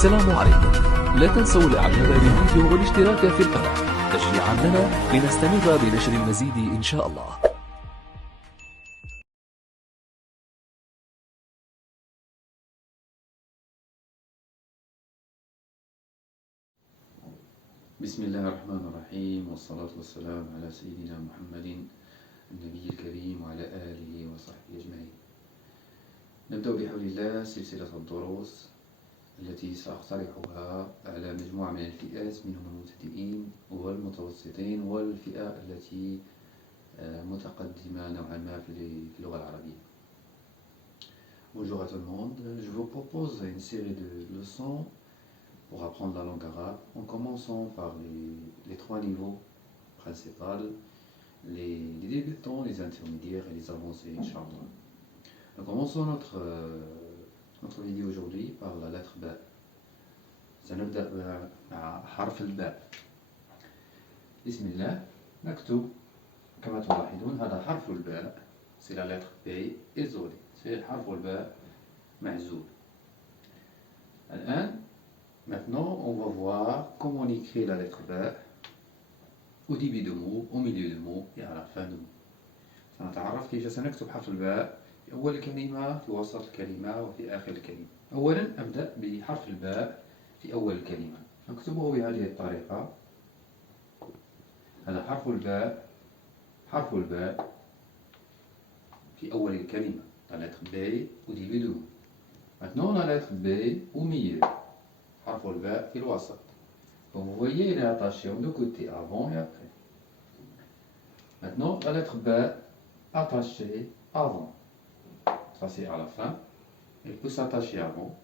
السلام عليكم. لا تنسوا الاعجاب بالفيديو والاشتراك في القناة تشجيعا لنا لنستمر بنشر المزيد ان شاء الله. بسم الله الرحمن الرحيم، والصلاة والسلام على سيدنا محمد النبي الكريم وعلى آله وصحبه أجمعين. نبدأ بحول الله سلسلة الدروس التي سأقترحها على مجموعة من الفئات، منهم المبتدئين والمتوسطين والفئة التي متقدمة نوعا ما في اللغة العربية. Bonjour à tout le monde, je vous propose une série de leçons pour apprendre la langue arabe, en commençant par les trois niveaux principaux, les débutants, les intermédiaires et les avancés, Inch'Allah. Nous commençons notre vidéo aujourd'hui par la lettre B. سنبدأ مع حرف الباء. بسم الله. نكتب كما تلاحظون هذا حرف الباء، c'est la lettre B isolée, c'est حرف الباء معزول. الآن Maintenant, on va voir comment on écrit la lettre B au début de mot, au milieu de mot et à la fin de mot. سنتعرف كيف سنكتب حرف الباء في أول الكلمة، في وسط الكلمة وفي آخر الكلمة. أولا أبدأ بحرف الباء في أول الكلمة، نكتبه بهذه الطريقة. هذا حرف الباء، حرف الباء في أول الكلمة، la lettre B au début de mot. Maintenant la lettre B au milieu. حرف الباء في الوسط. Donc vous voyez, il est attaché en deux côtés, avant et après. Maintenant, la lettre B attachée avant. Ça c'est à la fin. Elle peut s'attacher avant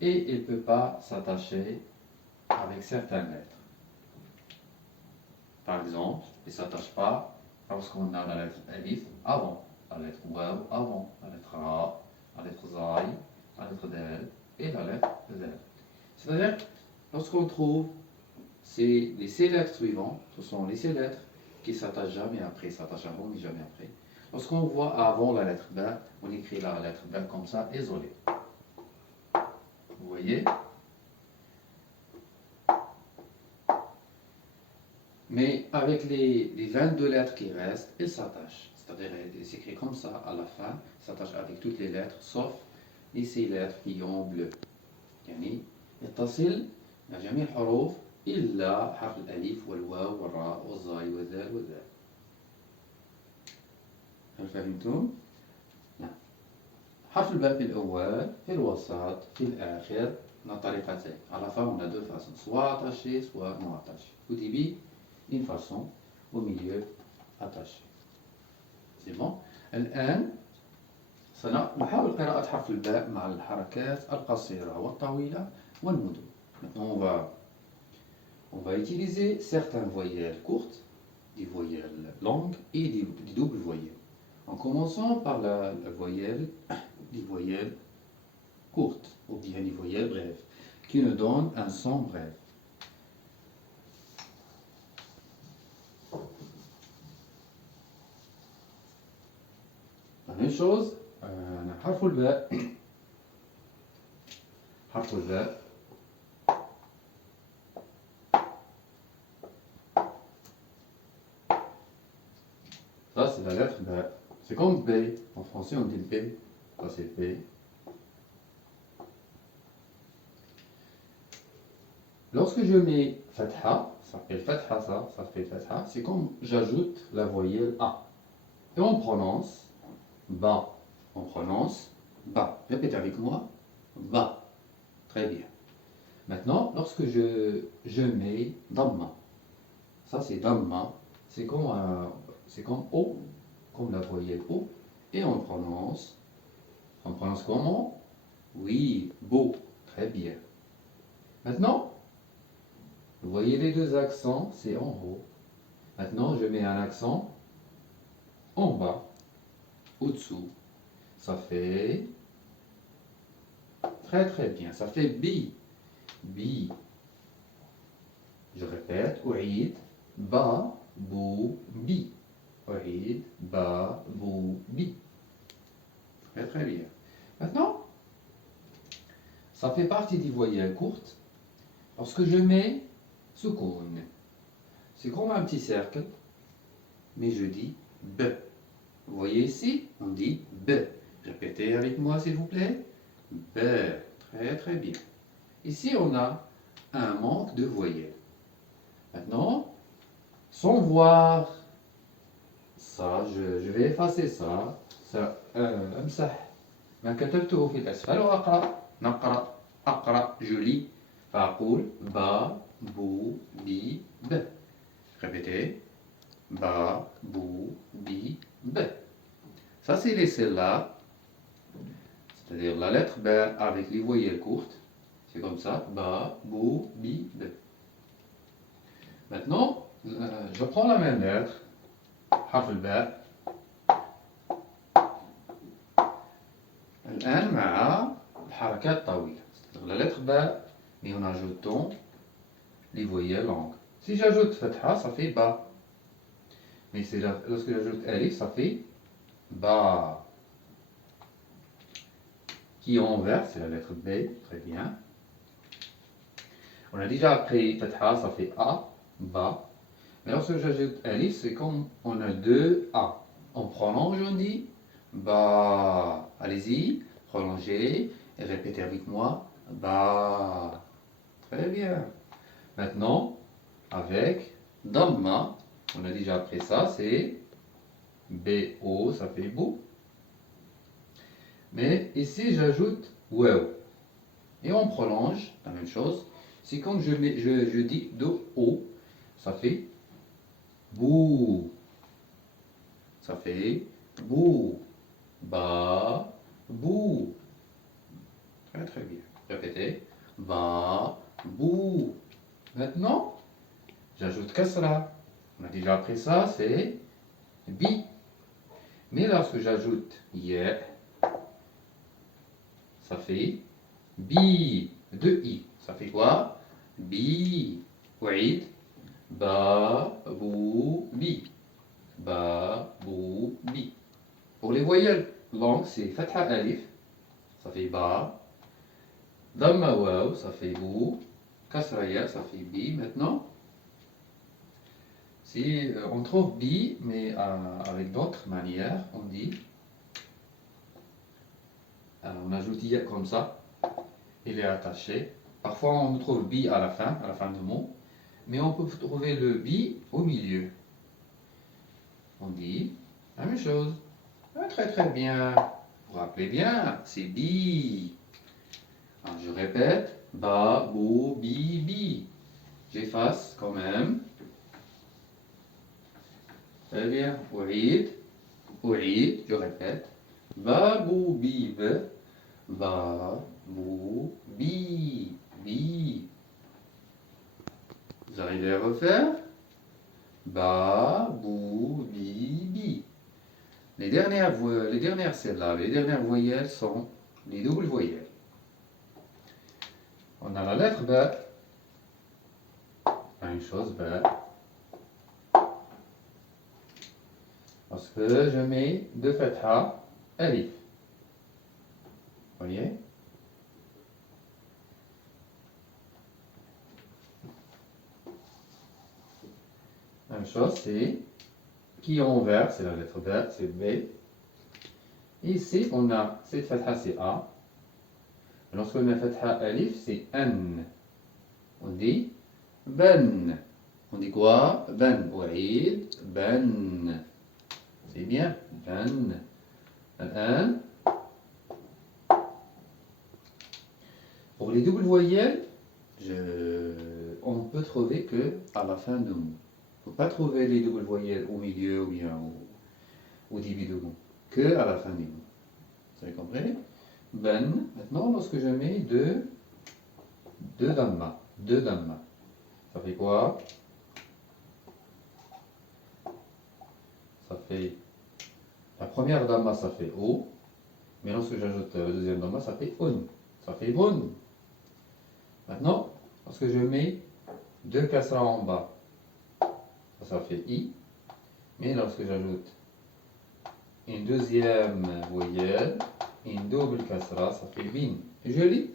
et elle ne peut pas s'attacher avec certaines lettres. Par exemple, elle ne s'attache pas lorsqu'on a la lettre Alif avant, la lettre Waw avant, la lettre Ra, la lettre Zay, la lettre Dal et la lettre Zal. C'est-à-dire, lorsqu'on trouve ces lettres suivantes, ce sont les 6 lettres qui ne s'attachent jamais après, s'attachent avant mais jamais après. Lorsqu'on voit avant la lettre B, on écrit la lettre B comme ça, isolée. Vous voyez? Mais avec les 22 lettres qui restent, elles s'attachent. C'est-à-dire, elles s'écrivent comme ça à la fin, s'attachent avec toutes les lettres, sauf les 6 lettres qui ont bleu. يعني يتصل مع جميع الحروف إلا حرف الألف والواو والراء والزاي والذال والذال. هل فهمتم؟ نعم. حرف الباء في الأول، في الوسط، في الآخر. On a طريقتين. À la fin, on a 2 façons, soit attaché, soit non attaché. Au début, une façon, au milieu, attaché. C'est bon. الآن سنحاول قراءة حرف الباء مع الحركات القصيرة والطويلة والمدود. Maintenant, on va utiliser certaines voyelles courtes, des voyelles longues et des doubles voyelles. En commençant par des voyelles courtes ou bien des voyelles brèves, qui nous donnent un son bref. La même chose, حرف الباء. حرف الباء ça c'est la lettre B. C'est comme B. En français on dit B. Ça c'est B. Lorsque je mets fatha, ça s'appelle fatha ça fait fatha, c'est comme j'ajoute la voyelle A. Et on prononce ba. On prononce ba. Répétez avec moi. Ba. Très bien. Maintenant, lorsque je mets damma, ça c'est damma, c'est comme O, comme la voyelle O, et on prononce comment? Oui, beau, très bien. Maintenant, vous voyez les 2 accents, c'est en haut. Maintenant, je mets un accent en bas, au-dessous. Ça fait très très bien, ça fait bi. Bi. Je répète, ouïd, ba, bou, bi. Ouïd, ba, bou, bi. Très très bien. Maintenant, ça fait partie des voyelles courtes. Lorsque je mets soukoun, c'est comme un petit cercle, mais je dis B. Vous voyez ici, on dit B. Répétez avec moi s'il vous plaît. B. Très très bien. Ici, on a un manque de voyelles. Maintenant, sans voir ça, je vais effacer ça. امسح ما كتبته في الأسفل وأقرأ أقرأ je lis فأقول با بو بي ب. Répétez. Ba, bou, bi, b. Ça, c'est les celles-là, c'est-à-dire la lettre B avec les voyelles courtes. C'est comme ça. Ba, bou, bi, b. Maintenant, je prends la même lettre, حرف الباء. الآن مع الحركات الطويلة. C'est-à-dire la lettre B, mais en ajoutant les voyelles longues. Si j'ajoute fatha, ça fait ba. Mais lorsque j'ajoute alif, ça fait ba. Qui envers, c'est la lettre B, très bien. On a déjà appris fatha, ça fait a, ba. Mais lorsque j'ajoute alif, c'est comme on a deux a. On prolonge, on dit ba. Allez-y, prolongez et répétez avec moi ba. Très bien. Maintenant, avec damma, on a déjà appris ça, c'est B-O, ça fait bou. Mais ici, j'ajoute wow. Et on prolonge, la même chose. C'est quand je dis de O, ça fait bou. Ça fait bou. Ba, bou. Très très bien. Répétez. Ba, bou. Maintenant, j'ajoute kasra. On a déjà appris ça, c'est bi. Mais lorsque j'ajoute ya, ça fait bi. De i. Ça fait quoi? Bi. Ouïd. Ba, bou, bi. Ba, bou, bi. Pour les voyelles longues, c'est fatha alif. Ça fait ba. Damma waw, ça fait bou. Kasra ya, ça fait bi. Maintenant, si on trouve bi, mais avec d'autres manières, on dit, on ajoute ya comme ça, il est attaché. Parfois on trouve bi à la fin du mot, mais on peut trouver le bi au milieu. On dit la même chose. Ah, très très bien. Vous vous rappelez bien, c'est bi. Alors, je répète, ba, bou, bi, bi. J'efface quand même. Très bien. Ouïd, je répète. Ba, bou, bi, b. Ba, bou, bi, bi. Vous arrivez à refaire? Ba, bou, bi, bi. Les dernières syllabes, les dernières voyelles sont les doubles voyelles. On a la lettre B. La même chose, B. Parce que je mets deux fatha, alif. Vous voyez? La même chose, c'est qui envers, c'est la lettre B, c'est B. Ici, on a cette fatha, c'est A. Lorsqu'on a fatha alif, c'est N. On dit ben. On dit quoi? Ben. Ouïd, ben. C'est bien. Ben. Un. Pour les doubles voyelles, on peut trouver que à la fin du mot. Il ne faut pas trouver les doubles voyelles au milieu ou bien au début du mot. Que à la fin du mot. Vous avez compris? Ben. Maintenant, lorsque je mets deux damma. Deux damma. Ça fait quoi? Ça fait... La première damma, ça fait O. Mais lorsque j'ajoute le deuxième damma, ça fait un. Ça fait bon. Maintenant, lorsque je mets deux kasra en bas, ça fait I. Mais lorsque j'ajoute une deuxième voyelle, une double kasra, ça fait bin. Je lis.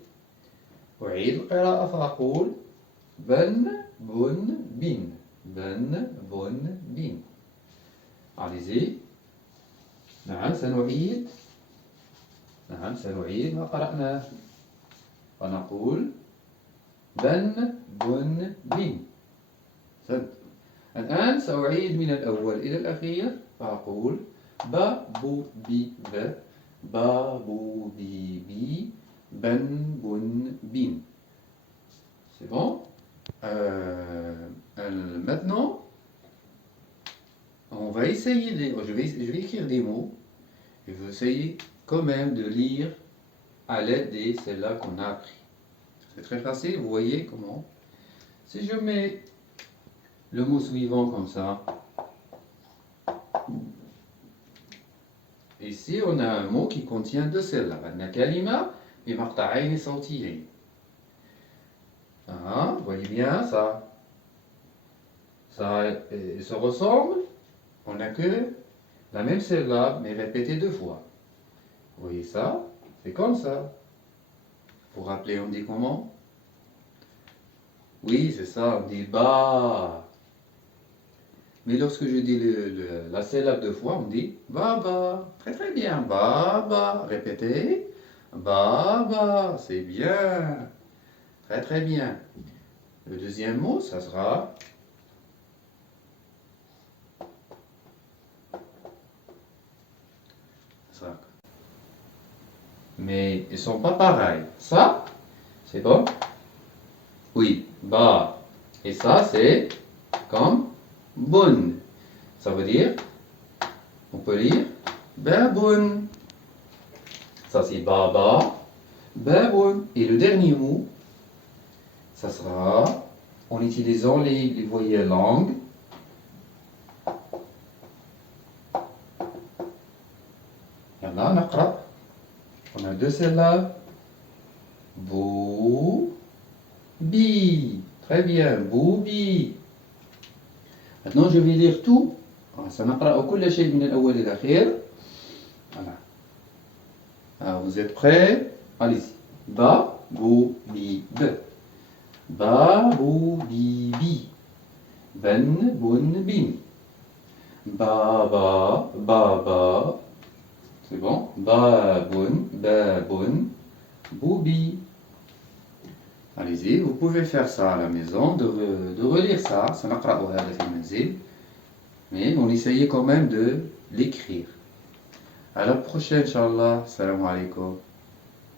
أعيد القراءة فأقول بن بن بن بن بن بن. Allez-y. نعم سنعيد ما قرأناه ونقول بن بن بن. الآن سأعيد من الأول إلى الأخير فأقول با بو بي ب با بو بي بي بن بن بن. C'est bon. Maintenant, on va essayer, je vais écrire des mots et vous essayez quand même de lire à l'aide de celles-là qu'on a appris. C'est très facile, vous voyez comment. Si je mets le mot suivant comme ça, ici on a un mot qui contient deux celles-là. عندنا كلمة بمقطعين صوتيين. Vous voyez bien ça. Ils se ressemblent. On n'a que la même syllabe mais répétée deux fois. Vous voyez ça? C'est comme ça. Pour rappeler, on dit comment? Oui, c'est ça, on dit ba. Mais lorsque je dis la syllabe deux fois, on dit baba. Très très bien. Baba. Répétez. Baba. C'est bien. Très très bien. Le deuxième mot, ça sera ça. Mais ils sont pas pareils. Ça, c'est bon? Oui, ba. Et ça, c'est comme bun. Ça veut dire, on peut lire baboun. Ça, c'est baba, baboun. Et le dernier mot, ça sera en utilisant les voyelles langues. Yalla, naqra. On a deux syllabes. Bou, bi. Très bien, boubi. Maintenant, je vais lire tout. سنقرأ كل شيء من الأول إلى الأخير. Voilà. Alors, vous êtes prêts? Allez-y. Ba, bou, bi, b. Ba, bou, bi, bi. Ben, bun, bin. Baba, baba. C'est bon? Baboun, baboun, boubi. Allez-y, vous pouvez faire ça à la maison, de relire ça. سنقرأ هذا في المنزل. Mais on essayait quand même de l'écrire. À la prochaine, Inch'Allah. Salam alaikum.